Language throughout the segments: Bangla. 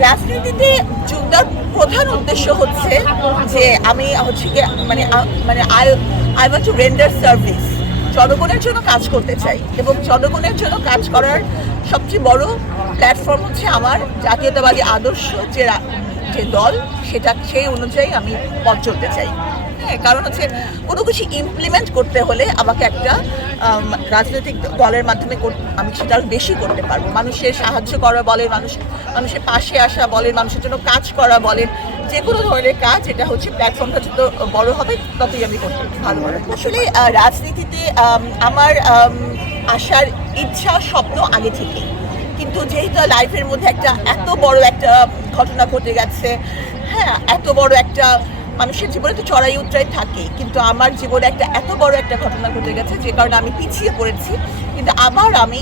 রাজনীতিতে যোগ প্রধান উদ্দেশ্য হচ্ছে যে আমি হচ্ছে গিয়ে মানে মানে I I want to render service জনগণের জন্য কাজ করতে চাই এবং জনগণের জন্য কাজ করার সবচেয়ে বড় প্ল্যাটফর্ম হচ্ছে আমার জাতীয়তাবাদী আদর্শ যে যে দল, সেটা, সেই অনুযায়ী আমি পথ চলতে চাই। হ্যাঁ কারণ হচ্ছে কোনো কিছু ইমপ্লিমেন্ট করতে হলে আমাকে একটা রাজনৈতিক দলের মাধ্যমে আমি সেটা আরও বেশি করতে পারব। মানুষের সাহায্য করা বলেন, মানুষ মানুষের পাশে আসা বলেন, মানুষের জন্য কাজ করা বলেন। যে কোনো ধরনের কাজ, এটা হচ্ছে প্ল্যাটফর্মটা যত বড় হবে, ততই আমি করতে ভালো। আসলে রাজনীতিতে আমার আসার ইচ্ছা, স্বপ্ন আগে থেকেই কিন্তু যেহেতু লাইফের মধ্যে একটা এত বড় একটা ঘটনা ঘটে গেছে হ্যাঁ এত বড় একটা মানুষের জীবনে তো চড়াই উচড়াই থাকে, কিন্তু আমার জীবনে একটা এত বড় একটা ঘটনা ঘটে গেছে যে কারণে আমি পিছিয়ে পড়েছি। কিন্তু আবার আমি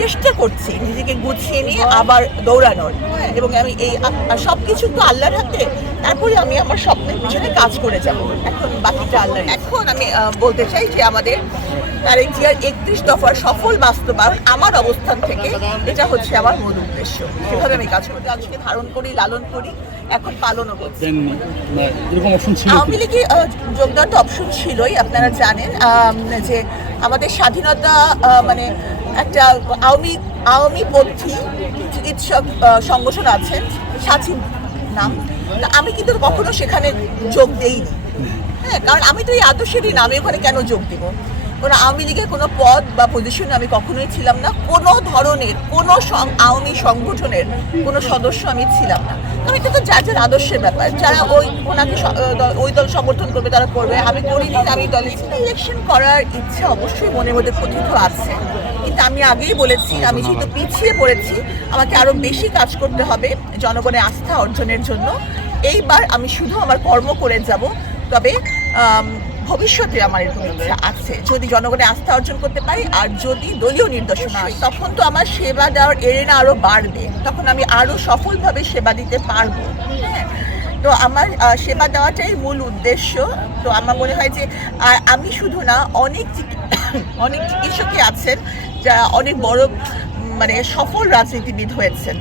চেষ্টা করছি নিজেকে গুছিয়ে নিয়ে আবার দৌড়ানোর। এবং আমি এই সব কিছু তো আল্লাহর হাতে, তারপরে আমি আমার স্বপ্নের পিছনে কাজ করে যাব। এখন আল্লাহ এখন আমি বলতে চাই যে আমাদের জিয়ার একত্রিশ দফার সফল বাস্তবায়ন আমার অবস্থান থেকে এটা হচ্ছে আমার মূল উদ্দেশ্য। সেভাবে আমি কাজ করতে আজকে ধারণ করি লালন করি এখন পালনও করছি? আওয়ামী লীগে আহ, যোগদান তো অপশন ছিলই আপনারা জানেন যে আমাদের স্বাধীনতা মানে একটা আওয়ামী আওয়ামী পন্থী চিকিৎসক সংগঠন আছেন সাচিন নাম। আমি কিন্তু কখনো সেখানে যোগ দেইনি। হ্যাঁ কারণ আমি তো এই আদর্শেরই না আমি ওখানে কেন যোগ দিব? কোনো আওয়ামী লীগের কোনো পদ বা পজিশনে আমি কখনোই ছিলাম না কোনো ধরনের কোনো আওয়ামী সংগঠনের কোনো সদস্য আমি ছিলাম না। এটা তো যার যার আদর্শের ব্যাপার যারা ওই ওনাকে ওই দল সমর্থন করবে তারা করবে। আমি করিনি আমি দলে ইলেকশন করার ইচ্ছা অবশ্যই মনের মধ্যে কথিত আছে। কিন্তু আমি আগেই বলেছি আমি যেহেতু পিছিয়ে পড়েছি আমাকে আরও বেশি কাজ করতে হবে জনগণের আস্থা অর্জনের জন্য। এইবার আমি শুধু আমার কর্ম করে যাব তবে আম, ভবিষ্যতে আমার এরকম ইচ্ছা আছে। যদি জনগণের আস্থা অর্জন করতে পারি, আর যদি দলীয় নির্দেশনা হয় তখন তো আমার সেবা দেওয়ার এরেনা আরও বাড়বে। তখন আমি আরও সফলভাবে সেবা দিতে পারব। হ্যাঁ? তো আমার সেবা দেওয়াটাই মূল উদ্দেশ্য। তো আমার মনে হয় যে আর আমি শুধু না, অনেক অনেক চিকিৎসকই আছেন, যারা অনেক বড় মানে সফল রাজনীতিবিদ হয়েছেন।